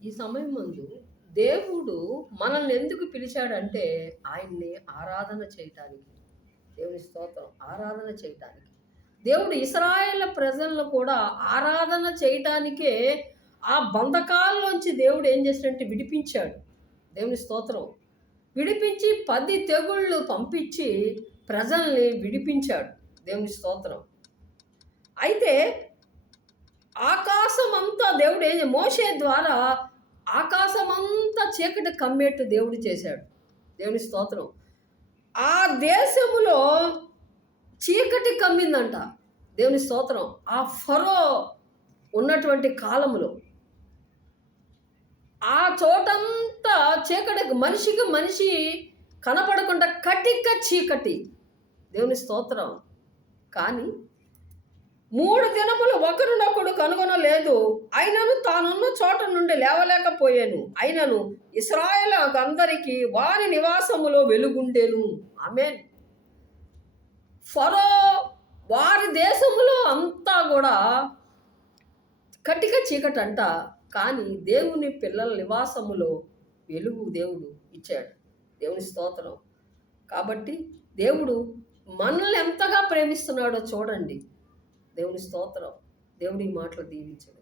ఈ సమయం ముందు దేవుడు మనల్ని ఎందుకు పిలిచాడంటే ఆయన్ని ఆరాధన చేయటానికి. దేవుని స్తోత్రం. ఆరాధన చేయటానికి. దేవుడు ఇశ్రాయేలు ప్రజలను కూడా ఆరాధన చేయటానికే ఆ బంధకాల్లోంచి దేవుడు ఏం చేసినట్టు విడిపించాడు. దేవుని స్తోత్రం. విడిపించి 10 తెగుళ్ళు పంపించి ప్రజల్ని విడిపించాడు. దేవుని స్తోత్రం. అయితే ఆకాశమంతా దేవుడు మోషే ద్వారా ఆకాశమంతా చీకటి కమ్మేట్టు దేవుడు చేశాడు. దేవుని స్తోత్రం. ఆ దేశములో చీకటి కమ్మిందంట. దేవుని స్తోత్రం. ఆ ఫరో ఉన్నటువంటి కాలములో ఆ చోటంతా చీకటి, మనిషికి మనిషి కనపడకుండా కటిక చీకటి. దేవుని స్తోత్రం. కానీ 3 దినములు ఒకరినొకడు కనుగొనలేదు. అయినను తానున్న చోట నుండి లేవలేకపోయాను. అయినను ఇశ్రాయేలుకందరికీ వారి నివాసములో వెలుగుండెను. ఆమేన్. ఫరో వారి దేశములో అంతా కూడా కటిక చీకటంట. కానీ దేవుని పిల్లల నివాసములో వెలుగు దేవుడు ఇచ్చాడు. దేవుని స్తోత్రం. కాబట్టి దేవుడు మనల్ని ఎంతగా ప్రేమిస్తున్నాడో చూడండి. దేవుని స్తోత్రం. దేవుడి మాటలు దీవించడు.